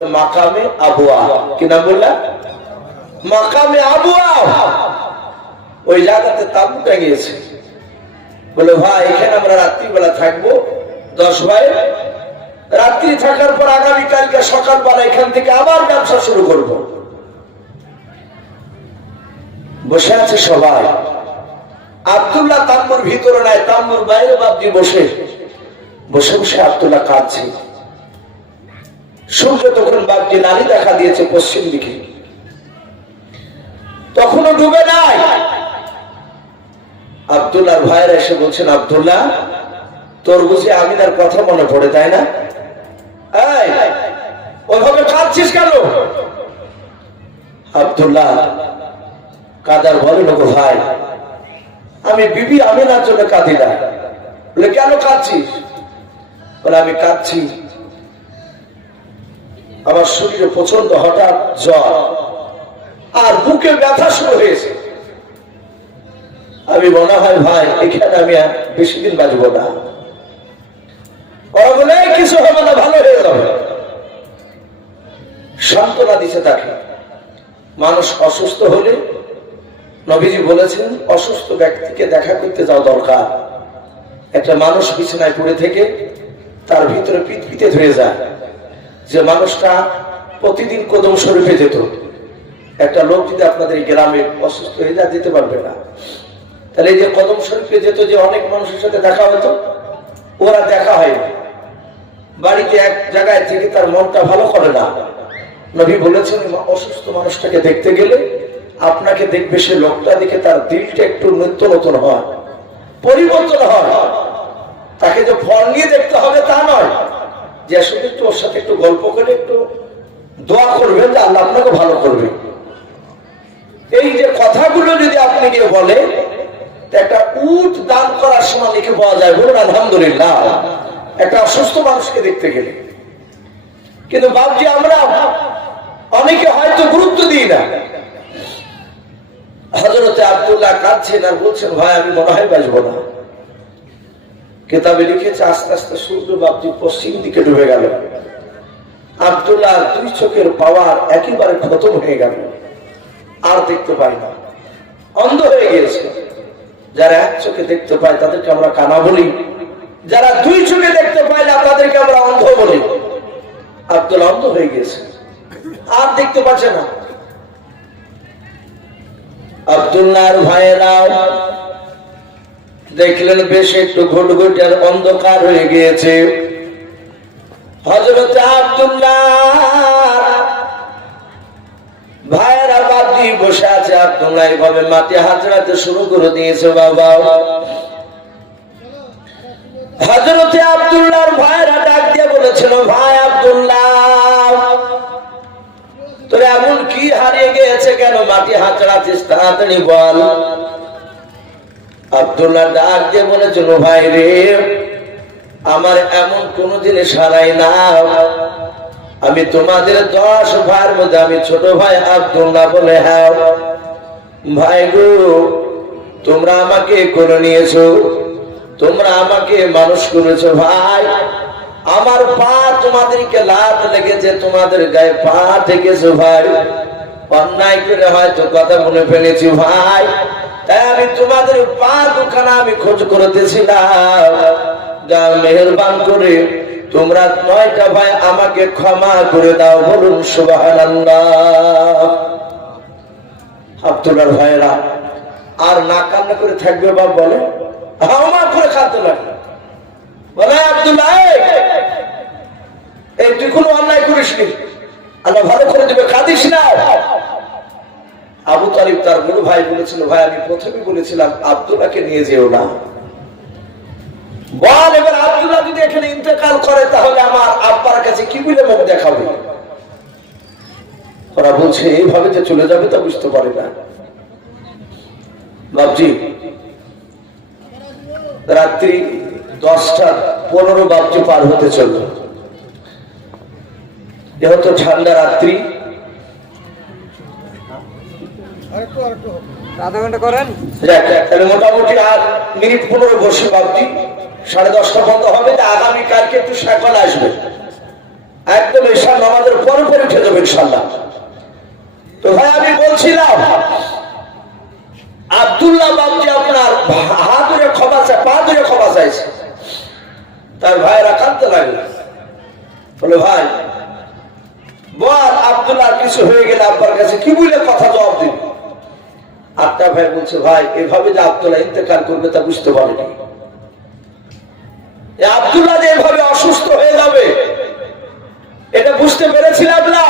মাকামে আবুয়া, কি নাম বললাম? মাকামে আবুয়া। ওই জায়গাতে তাবু টাঙিয়েছে। বলে ভাই এখানে আমরা রাত্রিবেলা থাকবো 10 ভাই। রাত্রি থাকার পর আগামীকালকে সকালবেলা এখান থেকে আবার ব্যবসা শুরু করব। বসে আছে সবাই। আব্দুল্লাহ তাম্বুর ভিতরে নাই, তাম্বুর বাইরে বাবজি বসে বসে বসে আব্দুল্লাহ কাঁদছে। সূর্য তখন বাবজি নারী দেখা দিয়েছে পশ্চিম দিকে, তখনও ডুবে নাই। আব্দুল্লাহর ভাইরা এসে বলছেন, আব্দুল্লাহ তোর বুঝি আমিনার কথা মনে পড়ে, তাই না? ওইভাবে কাঁদছিস কেন? আব্দুল্লাহ কাদার বলে লোক, ভাই আমি বিবি আমিনার জন্য কাঁদি না। বলে কেন কাঁদছিস? বলে আমি কাঁদছি, আমার শরীরে প্রচন্ড হঠাৎ জ্বর আর বুকে ব্যথা শুরু হয়েছে। আমি মনে হয় ভাই এখানে আমি বেশি দিন বাঁচবো না। ওরা বলে কিছু হবে না, ভালো হয়ে যাবে। সান্ত্বনা দিছে তাকে। মানুষ অসুস্থ হলে নবীজি বলেছেন অসুস্থ ব্যক্তিকে দেখা করতে যাওয়া দরকার। একটা মানুষ বিছানায় পড়ে থেকে তার ভিতরে পিতপিতে ধরে যায়, যে মানুষটা প্রতিদিন কদম শরীফে যেত। একটা লোক যদি আপনাদের এই গ্রামে অসুস্থ হয়ে যায়, যেতে পারবে না, তাহলে এই যে কদম শরীফে যেত, যে অনেক মানুষের সাথে দেখা হতো, ওরা দেখা হয় না। বাড়িতে এক জায়গায় থেকে তার মনটা ভালো করে না। নবী বলেছেন অসুস্থ মানুষটাকে দেখতে গেলে আপনাকে দেখবে, সে লোকটা দেখে তার দিলটা একটু নিত্য নতুন হয়, পরিবর্তন হয়। তাকে যে ফল নিয়ে দেখতে হবে তা নয়, যে আসলে একটু ওর সাথে একটু গল্প করে একটু দোয়া করবেন যে আল্লাহ আপনাকে ভালো করবে। এই যে কথাগুলো যদি আপনি গিয়ে বলে, একটা উট দান করার সময় লিখে পাওয়া যায়, বলুন আলহামদুলিল্লাহ, একটা অসুস্থ মানুষকে দেখতে গেলে। কিন্তু বাবজি আমরা অনেকে হয়তো গুরুত্ব দিই না। হযরতে আব্দুল্লাহ কাঁদছেন আর বলছেন, ভাই আমি মনে হয় বাঁচবো না। কিতাবে লিখেছে আস্তে আস্তে সূর্য বাবজি পশ্চিম দিকে ডুবে গেল। আব্দুল্লাহ দুই চোখের পাওয়ার একেবারে খতম হয়ে গেল, আর দেখতে পাই না, অন্ধ হয়ে গিয়েছে। যারা এক চোখে দেখতে পায় তাদেরকে আমরা কানা বলি, যারা দুই চোখে দেখতে পায় না তাদেরকে আমরা অন্ধ বলি। আব্দুল্লাহ অন্ধ হয়ে গিয়েছে, আর দেখতে পাচ্ছে না। আব্দুল্লাহর ভাইয়েরাও দেখলেন বেশ একটু ঘুটঘুটে আর অন্ধকার হয়ে গিয়েছে। হযরত আব্দুল্লাহ ভাইয়েরা বাবজি বসে আছে। আব্দুল্লাহ এইভাবে মাটি হাতড়াতে শুরু করে দিয়েছে। বাবা হযরতে আব্দুল্লাহর ভাইয়েরা ডাক দিয়ে বলেছিল, ভাই আব্দুল্লাহ তোর এমন কি হারিয়ে গিয়েছে, কেন মাটি হাতড়াচ্ছিস, তাড়াতাড়ি বল। আব্দুল্লাহ ডাক দিয়ে বলেছিল, ভাই রে আমার এমন কোন জিনিস হারাই না। আমি তোমাদের 10 ভাইয়ের মধ্যে আমি ছোট ভাই আব্দুল্লাহ। বলে হ্যাঁ ভাই গো, তোমরা আমাকে করে নিয়েছো, তোমরা আমাকে মানুষ করেছো। ভাই আমার পা তোমাদেরকে লাত লেগেছে, তোমাদের গায়ে পা ঠেকেছে। ভাই অন্যায় করে হয়তো কথা বলে ফেলেছি ভাই, তাই আমি তোমাদের পা দুখানা আমি খোঁজ করতেছিলাম। মেহেরবান করে তোমরা 9টা ভাই আমাকে ক্ষমা করে দাও, বলুন সুবহানাল্লাহ। আব্দুল্লাহর ভাইরা আর না কান্না করে থাকবে বাপ, বলে আমার করে খাতে লাগবে। বলে আব্দুল্লাহ এই তুই কোনো অন্যায় করিস নি, আল্লাহ ভালো করে দেবে, কাঁদিস না। আবু তালিব তার বড় ভাই বলেছিল, ভাই আমি প্রথমে বলেছিলাম আব্দুল্লাহকে নিয়ে যেও না। বল এবার আব্দুল্লাহ যদি এখানে ইন্তেকাল করে তাহলে আমার আব্বার কাছে কি বলে মুখ দেখাবে? ওরা বলছে এইভাবে যে চলে যাবে তা বুঝতে পারে না। বাবজি রাত্রি 10:15 বাবজি পার হতে চলল। যেহেতু ঠান্ডা রাত্রি, আধা ঘন্টা করেন, তাহলে মোটামুটি আর মিনিট 15 বসে বাবজি 10:30 বন্ধ হবে। আগামীকালকে একটু সকালে আসবে, একদম এশার নামাজের পরে বলছিলাম আব্দুল্লাহ বাবজি আপনার হাত ধরে ক্ষমা চায়, পা ধরে ক্ষমা চাইছে। তার ভাইরা কাঁদতে লাগলো, বলে ভাই বল আব্দুল্লাহ কিছু হয়ে গেলে আব্বার কাছে কি বলে কথা জবাব দিবি? আটটা ভাই বলছে ভাই এভাবে যে আব্দুল্লাহ ইন্তেকাল করবে তা বুঝতে পারিনি। আব্দুল্লাহ যে এভাবে অসুস্থ হয়ে যাবে এটা বুঝতে পেরেছিলাম না।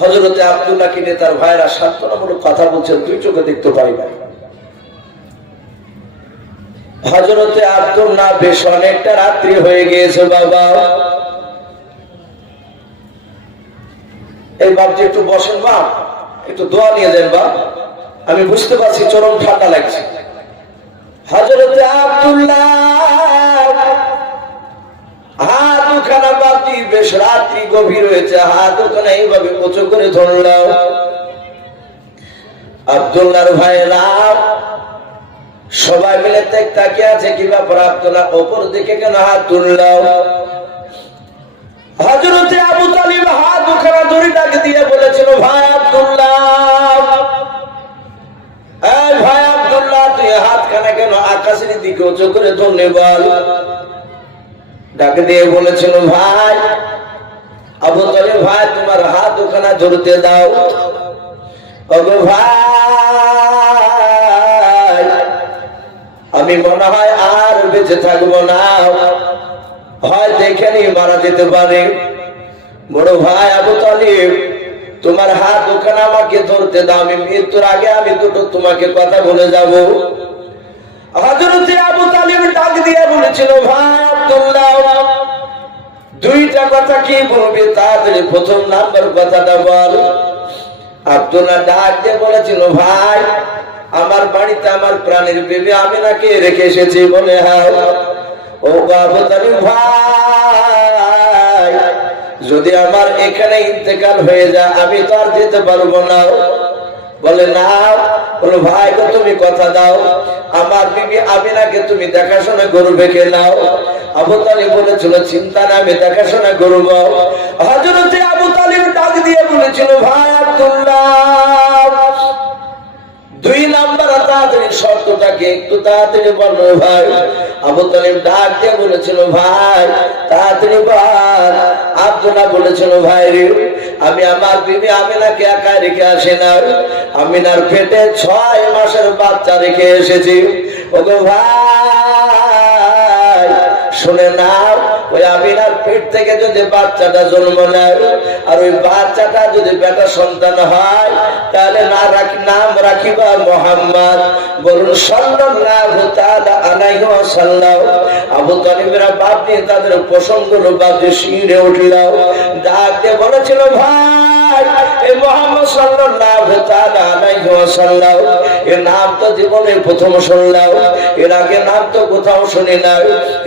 হযরতে আব্দুল্লাহ কিনে তার ভাইরা সান্ত্বনামূলক কথা বলছেন, দুই চোখে দেখতে পাই না। হযরতে আব্দুল্লাহ বেশ অনেকটা রাত্রি হয়ে গিয়েছে বাবা। এই বাপজি একটু বসেন বা একটু দোয়া নিয়ে যান বা, আমি বুঝতে পারছি চরম ঠান্ডা লাগছে। হযরতে আব্দুল্লাহ হাত দুখানা বাপজি বেশ রাত্রি গভীর হয়েছে, হাত দুখানা এইভাবে উঁচু করে ধরলাম। আব্দুল্লাহর ভাইরা সবাই মিলে তাকিয়ে আছে, কি ব্যাপার আব্দুল্লাহ ওপর দিকে কেন হাত তুললাম? হযরতে আবু তালিব হাত দুখানা ধরে ডাক দিয়ে বলেছিল, ভাই আব্দুল্লাহ, এই ভাই আব্দুল্লাহ তুই হাতখানা কেন আকাশের দিকে উঁচু করে ধরলি বল? ডাক দিয়ে বলেছিল, ভাই আবু তালিব ভাই তোমার হাত দুখানা ধরতে দাও। ওগো ভাই আমি মনে হয় আর বেঁচে থাকবো না, হয় দেখেনি মারা যেতে পারে। বড় ভাই আবু তালিব তোমার হাত দুখানা আমাকে ধরতে দাও, আমি মৃত্যুর আগে আমি দুটো তোমাকে কথা বলে যাব। হযরতে আবু তালিব ডাক দিয়ে বলেছিল, ভাই আব্দুল্লাহ দুইটা কথা কি বলবে, তাড়াতাড়ি প্রথম নাম্বার কথাটা বল। আব্দুল্লাহ ডাক দিয়ে বলেছিল, ভাই আমার বাড়িতে আমার প্রাণের বেবি আমিনাকে রেখে এসেছি। বলে হ্যাঁ। ও আবু তালিব ভাই যদি আমার এখানে ইন্তেকাল হয়ে যায় আমি তো আর যেতে পারবো না। বলে না। বলো ভাই গো তুমি কথা দাও আমার বিবি আমিনাকে তুমি দেখাশোনা করবে কে নাও? আবু তালিব বলেছিল, চিন্তা না আমি দেখাশোনা করব। হযরতে আবু তালিব ডাক দিয়ে বলেছিল, ভাই আব্দুল্লাহ দুই নাম্বার তাড়াতাড়ি শর্তটাকে একটু তাড়াতাড়ি বলো ভাই। আবু তালিব ডাক দিয়ে বলেছিল, ভাই তাড়াতাড়ি বল। আব্দুল্লাহ বলেছিল, ভাই রে আমি আমার বিবি আমিনাকে একা রেখে আসি না, আমিনার পেটে 6 মাসের বাচ্চা রেখে এসেছি। ওগো ভাই শুনে নাও, ওই আমিনার পেট থেকে যদি বাচ্চাটা জন্ম নেয় আর ওই বাচ্চাটা যদি বেটা সন্তান হয় তাহলে নাম রাখিবা মুহাম্মদ। বলুন সাল্লাল্লাহু তাআলা আলাইহি ওয়াসাল্লাম। আবু তালিবের বাপ দিয়ে তাদের প্রসঙ্গগুলো বাপে শিরে উঠল, ডাক দিয়ে বলেছিল, ভাই এই মুহাম্মদ সাল্লাল্লাহু তাআলা আলাইহি ওয়াসাল্লাম এর নাম তো জীবনে প্রথম শুনলাম, এর আগে নাম তো কোথাও শুনি না,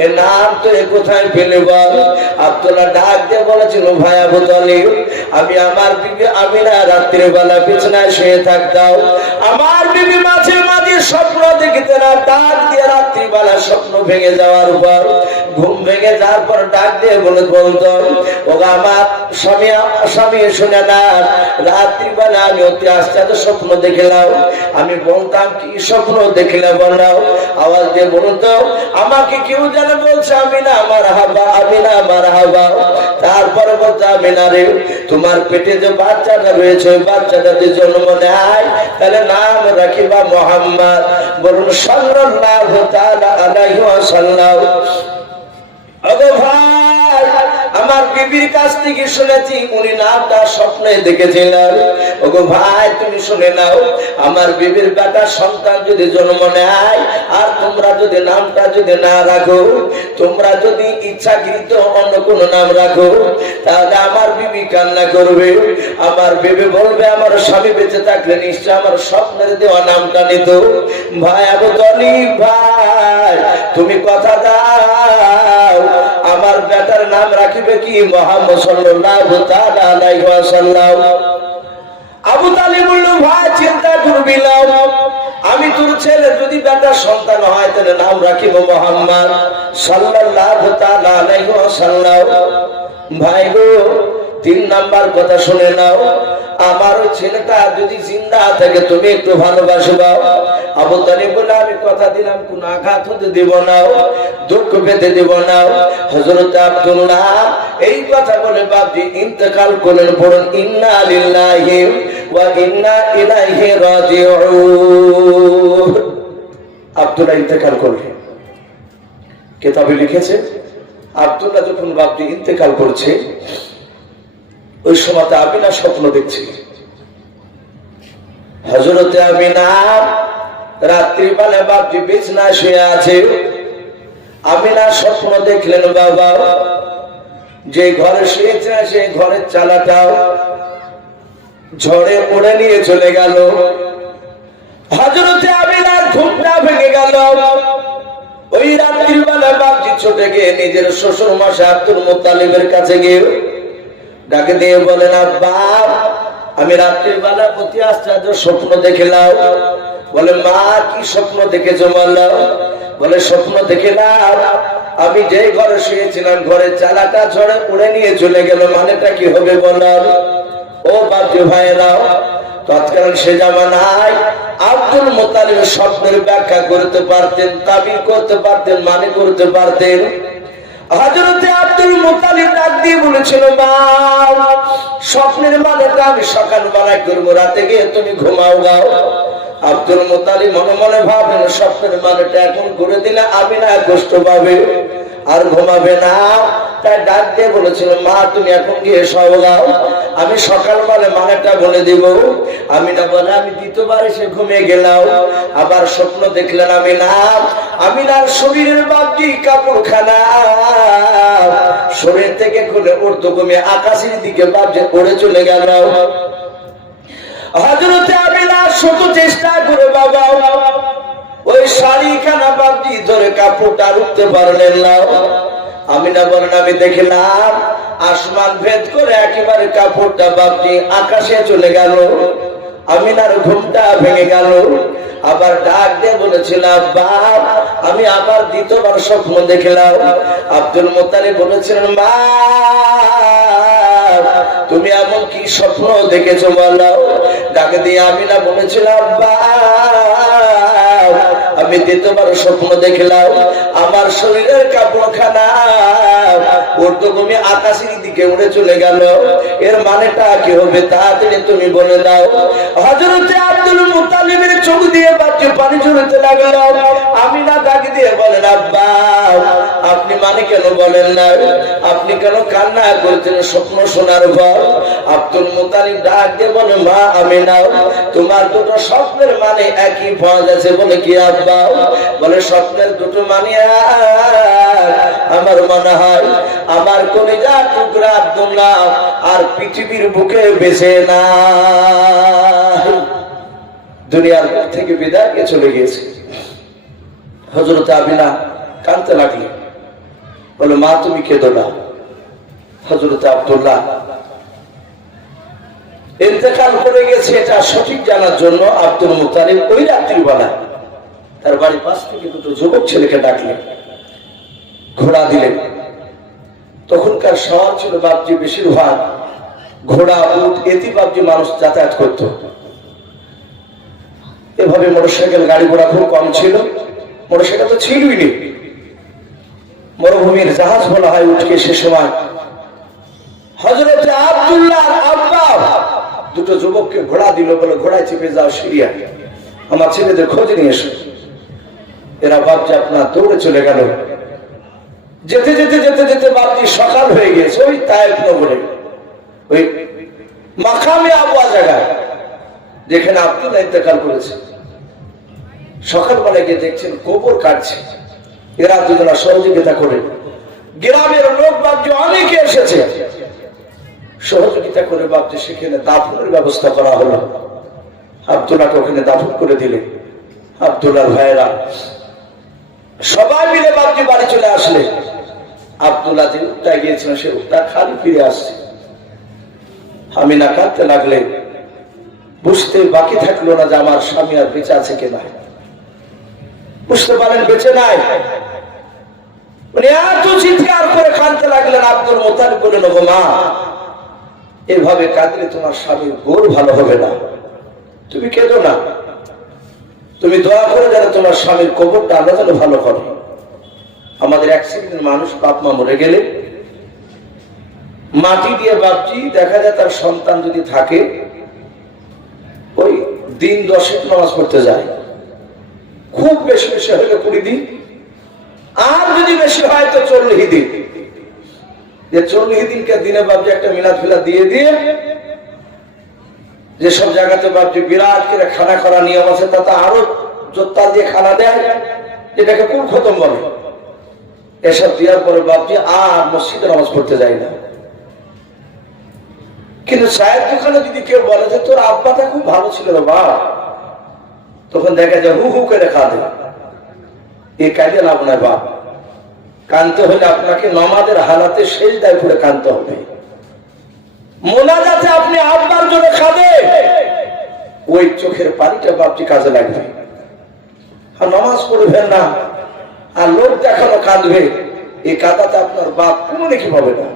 এর নাম তো কোথায় পেলে বল? আব্দুল্লাহ ডাক দিয়ে বলেছিল, ভাই আবু তালিব আমি আমার বিবি আমিনা রাত্রির বেলা বিছানায় শুয়ে থাকতাম, আমার বিবি মাঝে মাঝে স্বপ্ন দেখতে না, ডাক দিয়ে রাত্রি বেলা স্বপ্ন ভেঙে যাওয়ার পর ঘুম ভেঙে যাওয়ার পর ডাক দিয়ে বলতো, ওগো আমার স্বামী শুনে না রাত্রি বেলা আমি অতি আশ্চর্য স্বপ্ন দেখলাম। আমি বলতাম কি স্বপ্ন দেখলাম বললাম? আওয়াজ দিয়ে বলতো, আমাকে কেউ যেন বলছে আমিনা আমার হাবা, আমিনা আমার হাবা। তারপরে বলতো, আমিনা রে তোমার পেটে যে বাচ্চাটা রয়েছে ওই বাচ্চাটা যদি জন্ম নেয় তাহলে নাম রাখিবা মুহাম্মদ। বলুন সাল্লাল্লাহু তাআলা আলাইহি ওয়াসাল্লাম। ওগো ভাই আমার বিবির কাছ থেকে শুনেছি উনি নামটা স্বপ্নে দেখেছিলেন। ওগো ভাই তুমি শুনে নাও, আমার বিবির বেটা সন্তান যদি জন্ম নেয় আর তোমরা যদি নামটা যদি না রাখো, তোমরা যদি ইচ্ছাকৃত অন্য কোন নাম রাখো তাহলে আমার বিবি কান্না করবে, আমার বিবি বলবে আমার স্বামী বেঁচে থাকলে নিশ্চয় আমার স্বপ্নের দেওয়া নামটা নিত। ভাই আবু তালিব ভাই তুমি কথা দাও আমার বেটার নাম রাখিবে কি মুহাম্মদ সাল্লাল্লাহু তাআলা আলাইহি ওয়াসাল্লাম। আবু তালিব বলল, ভাই চিন্তা করবি না, আমি তোর ছেলে যদি বেটার সন্তান হয় তাহলে নাম রাখিব মুহাম্মদ সাল্লাল্লাহু তাআলা আলাইহি ওয়াসাল্লাম। ভাই গো তিন নাম্বার কথা শুনে নাও, আমার ওই ছেলেটা যদি জিন্দা থাকে তুমি একটু ভালোবাসবাও। আবু তালিব বলে আমি কথা দিলাম কোন আঘাত হতে দেব না, দুঃখ পেতে দেব না। হযরত আব্দুল্লাহ এই কথা বলে বাপজি ইন্তেকাল করলেন। পড়ুন ইন্না লিল্লাহি ওয়া ইন্না ইলাইহি রাজিউন। আব্দুল্লাহ ইন্তেকাল করলেন। কিতাবে লিখেছে আব্দুল্লাহ যখন বাপজি ইন্তেকাল করছে ওই সময় আমিনা স্বপ্ন দেখছে। হযরতে আমিনা রাত্রিবেলা বাপজি বিছানায় শুয়ে আছে। আমিনা স্বপ্ন দেখলেন বাবা যে ঘরে শুয়েছে সেই ঘরের চালাটাও ঝড়ে উড়ে নিয়ে চলে গেল। হযরতে আমিনার ঘুমটা ভেঙে গেল। ওই রাত্রিবেলা বাপজি ছুটে গিয়ে নিজের শ্বশুর মশাই আব্দুল মুত্তালিবের কাছে গিয়ে ডাকে দিয়ে বলেন আব্বা আমি রাত্রিবেলা অতি আশ্চর্য স্বপ্ন দেখলাম। বলে মা কি স্বপ্ন দেখেছো বললো? বলে স্বপ্ন দেখলাম আমি যে ঘরে শুয়েছিলাম ঘরের চালাটা ঝড়ে উড়ে নিয়ে চলে গেল। মানেটা কি হবে বললাম? ও বাপজি ভাইরা তৎকালীন সে জামানায় আব্দুল মুত্তালিব স্বপ্নের ব্যাখ্যা করতে পারতেন, তাবির করতে পারতেন, মানে করতে পারতেন। হযরতে আব্দুল মুত্তালিব ডাক দিয়ে বলেছিল মা স্বপ্নের মানেটা আমি সকালবেলায় করবো, রাতে গিয়ে তুমি ঘুমাও গাও। আব্দুল মুত্তালিব মনে মনে ভাবলেন স্বপ্নের মানেটা এখন করে দিলে আমি না কষ্ট পাবে আর ঘুমাবে না। তাই ডাক দিয়ে বলেছিল মা তুমি এখন গিয়ে সব গাও, আমি সকালবেলা মানেটা বলে দিব। আমি না বলে আমি দ্বিতীয়বার এসে ঘুমিয়ে গেলাম। আবার স্বপ্ন দেখলেন আমিনার শরীরের বাপজি কাপড়খানা শরীর থেকে খুলে উর্দু কমে আকাশের দিকে বাপজি উড়ে চলে গেল। হযরতে আমিনা শত চেষ্টা করে বাবা ওই শাড়িখানা বাপজি ধরে কাপড়টা উঠতে পারলেন না। আমিনা বলেন আমি দেখলাম আসমান ভেদ করে একেবারে কাপড়টা বাপজি আকাশে চলে গেল। আমিনার ঘুমটা ভেঙে গেল। আবার ডাক দিয়ে বলেছিলাম বাপ আমি আবার দ্বিতীয়বার স্বপ্ন দেখলাম। আব্দুল মুত্তালিব বলেছিলেন মা তুমি এমন কি স্বপ্ন দেখেছো বলো? ডাকে দিয়ে আমিনা বলেছিলাম বাপ আমি দ্বিতীয়বার স্বপ্ন দেখলাম আমার শরীরের কাপড়খানা ঊর্ধ্বভূমি আকাশের দিকে উড়ে চলে গেল। এর মানেটা কি হবে তাড়াতাড়ি তুমি বলে দাও। হযরতে আব্দুল মুত্তালিবের চোখ দিয়ে বাপজি পানি ঝরতে লাগলো। আমিনা ডাক দিয়ে বলেন আব্বা আপনি মানে কেন বলেন না? আপনি কেন কান্না করছেন স্বপ্ন শোনার পর? আব্দুল মুত্তালিব ডাক দিয়ে বলে মা আমিনা তোমার দুটো স্বপ্নের মানে একই পাওয়া যাচ্ছে। বলে কি আব্বা? বলে স্বপ্নের দুটো মানে আমার মনে হয় আমার কলিজা টুকরা আব্দুল্লাহ আর পৃথিবীর বুকে বেঁচে না, দুনিয়ার বুক থেকে বিদায় নিয়ে চলে গিয়েছে। হযরত আমিনা কাঁদতে লাগলেন। বলে মা তুমি কেঁদো না। হযরত আব্দুল্লাহ ইন্তেকাল করে গেছে এটা সঠিক জানার জন্য আব্দুল মুত্তালিব ওই রাত্রিবেলা তার বাড়ির পাশ থেকে দুটো যুবক ছেলেকে ডাকলেন, ঘোড়া দিলেন। তখনকার শহর ছিল বাপজি বেশিরভাগ ঘোড়া উট এতে বাপজি মানুষ যাতায়াত করত। এভাবে মোটরসাইকেল গাড়ি ঘোড়া খুব কম ছিল। মোটরসাইকেল তো ছিলই নি, মরুভূমির জাহাজ বলা হয় উঠকে সে সময়। হযরত আব্দুল্লাহ আব্বা দুটো যুবককে ঘোড়া দিল, বলে ঘোড়ায় চেপে যাও সিরিয়া, আমার ছেলেদের খোঁজ নিয়ে এসো। এরা বাপজি আপনার দৌড়ে চলে গেল। যেতে যেতে যেতে যেতে বাপজি সকাল হয়ে গেছে। ওই তায়েফ নগরে ওই মাকামে আবওয়া জায়গায় যেখানে আব্দুল্লাহ ইন্তেকাল করেছে, সকালবেলায় গিয়ে দেখছেন গোবর কাটছে। এরা দুজনা সহযোগিতা করে, গ্রামের লোক বাপজি অনেকে এসেছে, সহযোগিতা করে বাপজি সেখানে দাফনের ব্যবস্থা করা হলো। আব্দুল্লাহকে ওখানে দাফন করে দিলে। আব্দুল্লাহর ভাইয়েরা সবাই মিলে বাপজি বাড়ি চলে আসলে। আব্দুল্লাহ যে উঠটা গিয়েছিলেন সে উঠটা খালি ফিরে আসছে। আমিনা কাঁদতে লাগলে। বুঝতে বাকি থাকলো না যে আমার স্বামী আর বেঁচে আছে কিনা। বুঝতে পারেন বেঁচে নাই। উনি এত চিৎকার করে কাঁদতে লাগলেন। আব্দুল মুত্তালিব বললেন ওগো মা এভাবে কাঁদলে তোমার স্বামীর গোর ভালো হবে না। তুমি কেঁদো না, তুমি দোয়া করে যেন তোমার স্বামীর কবরটা আল্লাহ যেন ভালো করে। আমাদের এক শ্রেণীর মানুষ বাপ মা মরে গেলে মাটি দিয়ে বাপজি দেখা যায় তার সন্তান যদি থাকে ওই দিন 10 নামাজ পড়তে যায়, খুব বেশি বেশি হলে 20 দিন, আর যদি বেশি হয় তো 40 দিন। যে 40 দিনকে দিনে বাপজি একটা মিলাদ ফিলাদ দিয়ে দিয়ে যেসব জায়গাতে বাপজি বিরাট করে খানা করা নিয়ম আছে তাতে আরো জোত্তা দিয়ে খানা দেয়, যেটাকে কুল খতম বলে। এসব দেওয়ার পরে বাপজি আর মসজিদে নামাজ পড়তে যায় না। কিন্তু চায়ের দোকানে যদি কেউ বলে যে তোর আব্বাটা খুব ভালো ছিল রে বাপ, তখন দেখা যায় হু হু করে কাঁদে। এই কাজে লাভ নাই বাপ, কানতে হলে আপনাকে নামাজের হালাতে সেজদায় করে কানতে হবে। মোনাজাতে আপনি আব্বার জন্য কাঁদে, ওই চোখের পানিটা বাপজি কাজে লাগবে। আর নামাজ পড়বেন না আর লোক দেখানো কাঁদবে, এই কাঁদাতে আপনার বাপ কোনো নাকি পাবে না।